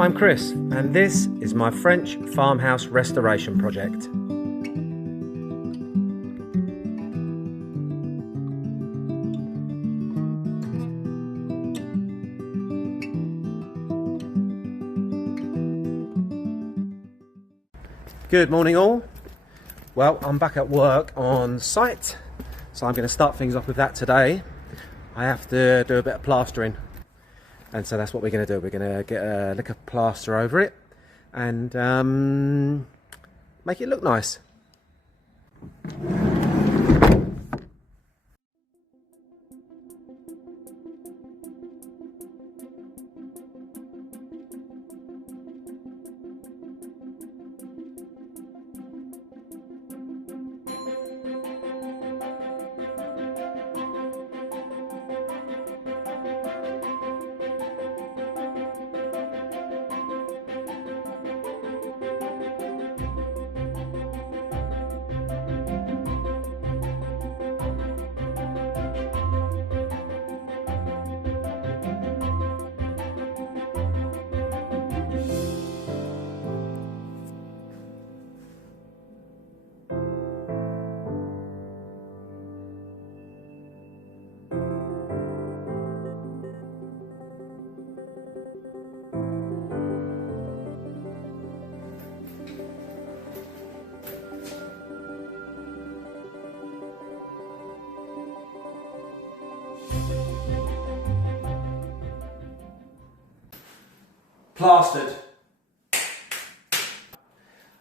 I'm Chris, and this is my French farmhouse restoration project. Good morning all. Well, I'm back at work on site, so I'm going to start things off with that today. I have to do a bit of plastering, and so that's what we're going to do. We're going to get a lick of plaster over it and make it look nice. Plastered.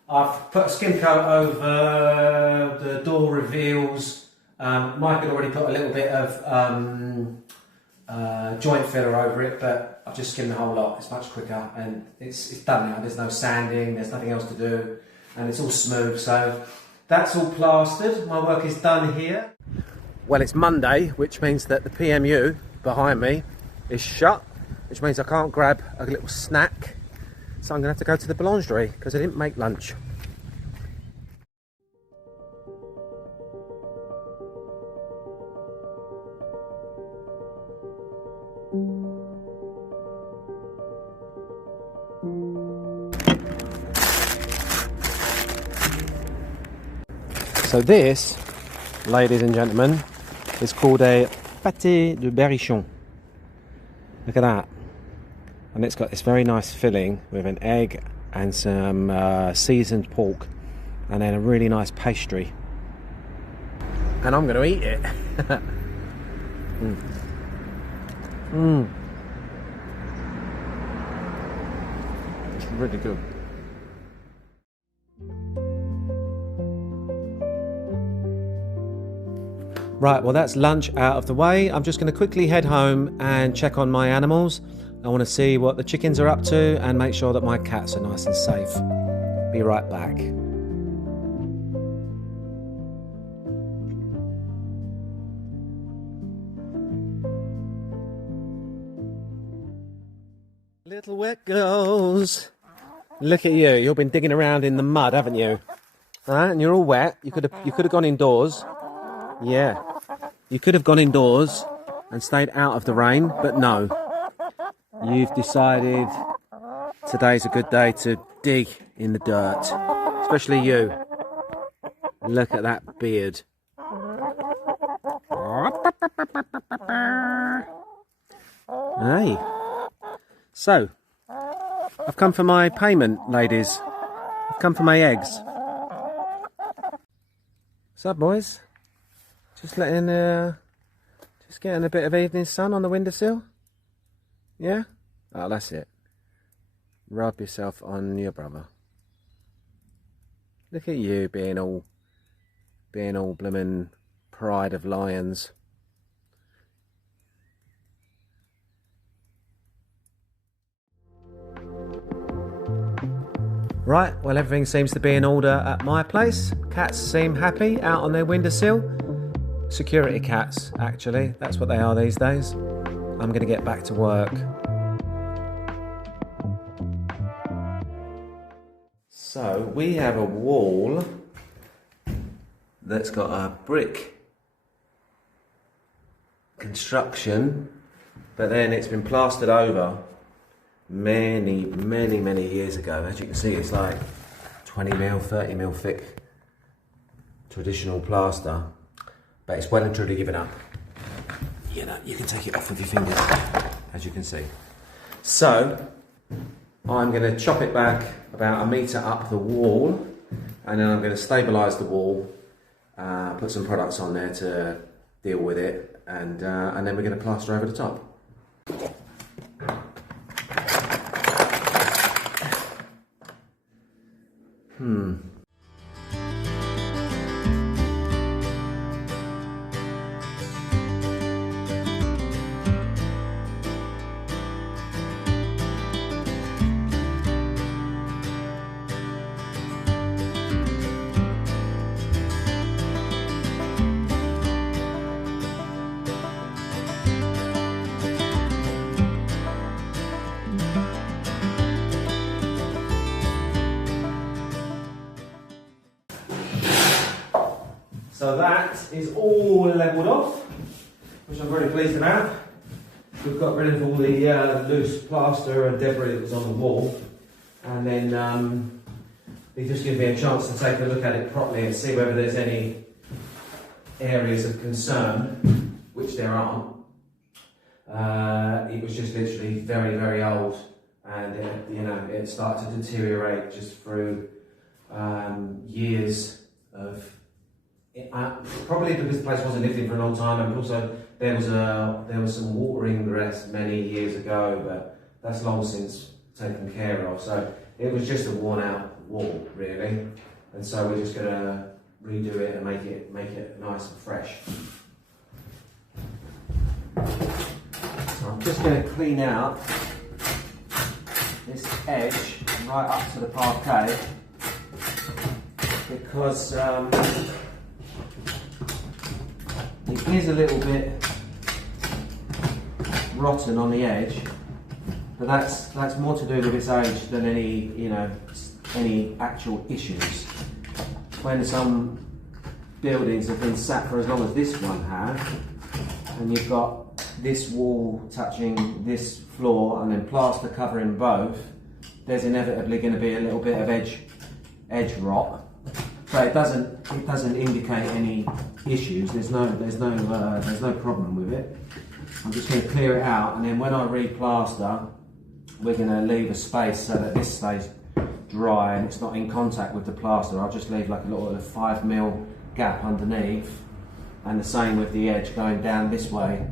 I've put a skim coat over the door reveals. Mike had already put a little bit of joint filler over it, but I've just skimmed the whole lot. It's much quicker and it's done now. There's no sanding, there's nothing else to do, and it's all smooth. So that's all plastered. My work is done here. Well, it's Monday, which means that the PMU behind me is shut, which means I can't grab a little snack. So I'm going to have to go to the boulangerie because I didn't make lunch. So this, ladies and gentlemen, is called a pâté de berrichon. Look at that. And it's got this very nice filling with an egg and some seasoned pork, and then a really nice pastry. And I'm going to eat it. It's really good. Right, well that's lunch out of the way. I'm just going to quickly head home and check on my animals. I want to see what the chickens are up to and make sure that my cats are nice and safe. Be right back. Little wet girls. Look at you. You've been digging around in the mud, haven't you? Right, and you're all wet. You could have gone indoors. Yeah, you could have gone indoors and stayed out of the rain, but no. You've decided today's a good day to dig in the dirt, especially you. Look at that beard. Hey. So, I've come for my payment, ladies. I've come for my eggs. What's up, boys? Just getting a bit of evening sun on the windowsill. Yeah? Oh, that's it. Rub yourself on your brother. Look at you being all bloomin' pride of lions. Right, well everything seems to be in order at my place. Cats seem happy out on their windowsill. Security cats, actually. That's what they are these days. I'm going to get back to work. So, we have a wall that's got a brick construction, but then it's been plastered over many years ago. As you can see, it's like 20mm, 30mm thick traditional plaster, but it's well and truly given up. You know, you can take it off with your fingers, as you can see. So I'm going to chop it back about 1 metre up the wall, and then I'm going to stabilise the wall, put some products on there to deal with it, and then we're going to plaster over the top. So that is all levelled off, which I'm very pleased about. We've got rid of all the loose plaster and debris that was on the wall, and then it just gives me a chance to take a look at it properly and see whether there's any areas of concern, which there aren't. It was just literally very old, and it started to deteriorate just through years of. Probably because the place wasn't lived in for a long time, and also there was some watering the rest many years ago, but that's long since taken care of. So it was just a worn out wall really, and so we're just going to redo it and make it nice and fresh. So I'm just going to clean out this edge right up to the parquet, because it is a little bit rotten on the edge, but that's more to do with its age than any actual issues. When some buildings have been sat for as long as this one has, and you've got this wall touching this floor and then plaster covering both, there's inevitably going to be a little bit of edge rot. But it doesn't indicate any issues. There's no problem with it. I'm just going to clear it out, and then when I re-plaster, we're going to leave a space so that this stays dry and it's not in contact with the plaster. I'll just leave like a little 5mm gap underneath, and the same with the edge going down this way.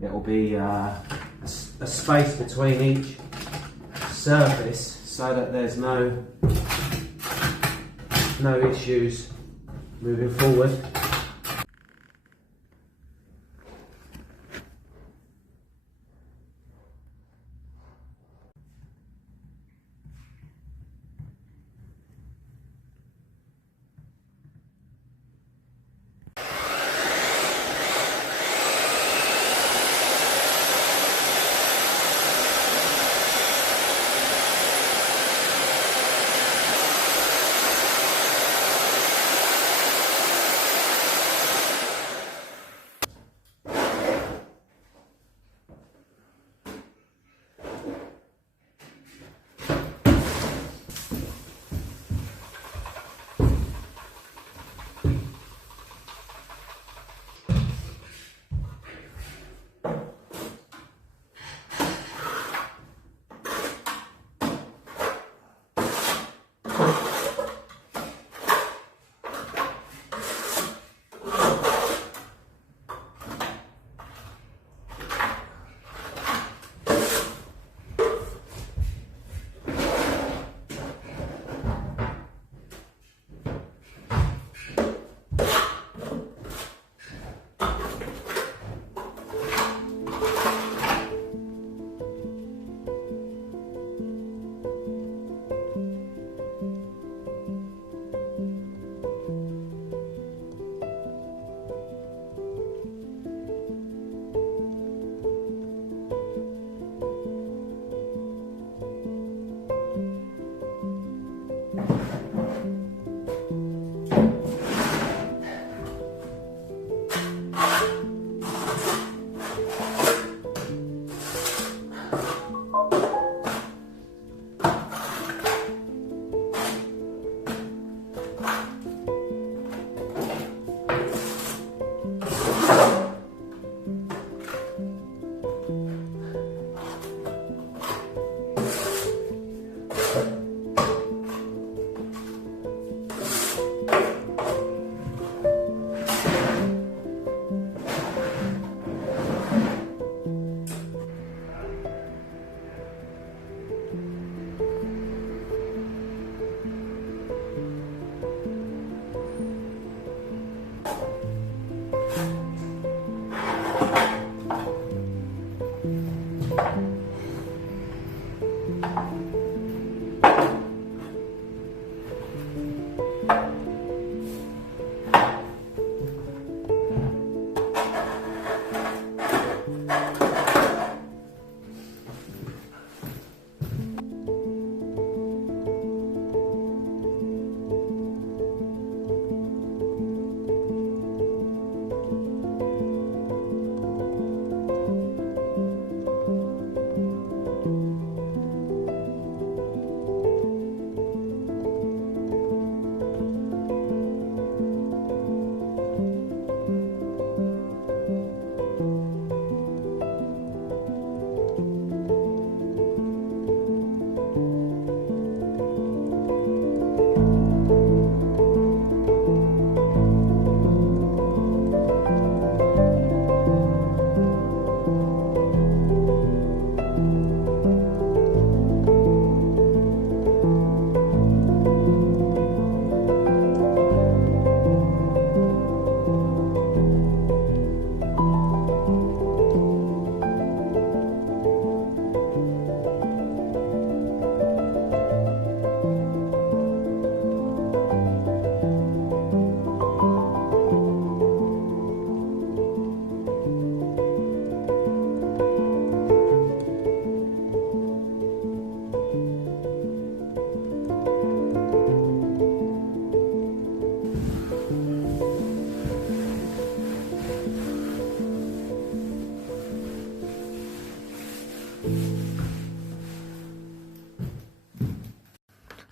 It will be a space between each surface so that there's no issues moving forward.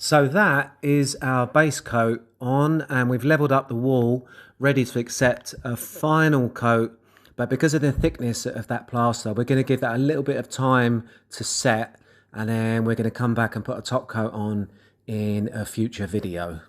So that is our base coat on, and we've leveled up the wall, ready to accept a final coat. But because of the thickness of that plaster, we're going to give that a little bit of time to set, and then we're going to come back and put a top coat on in a future video.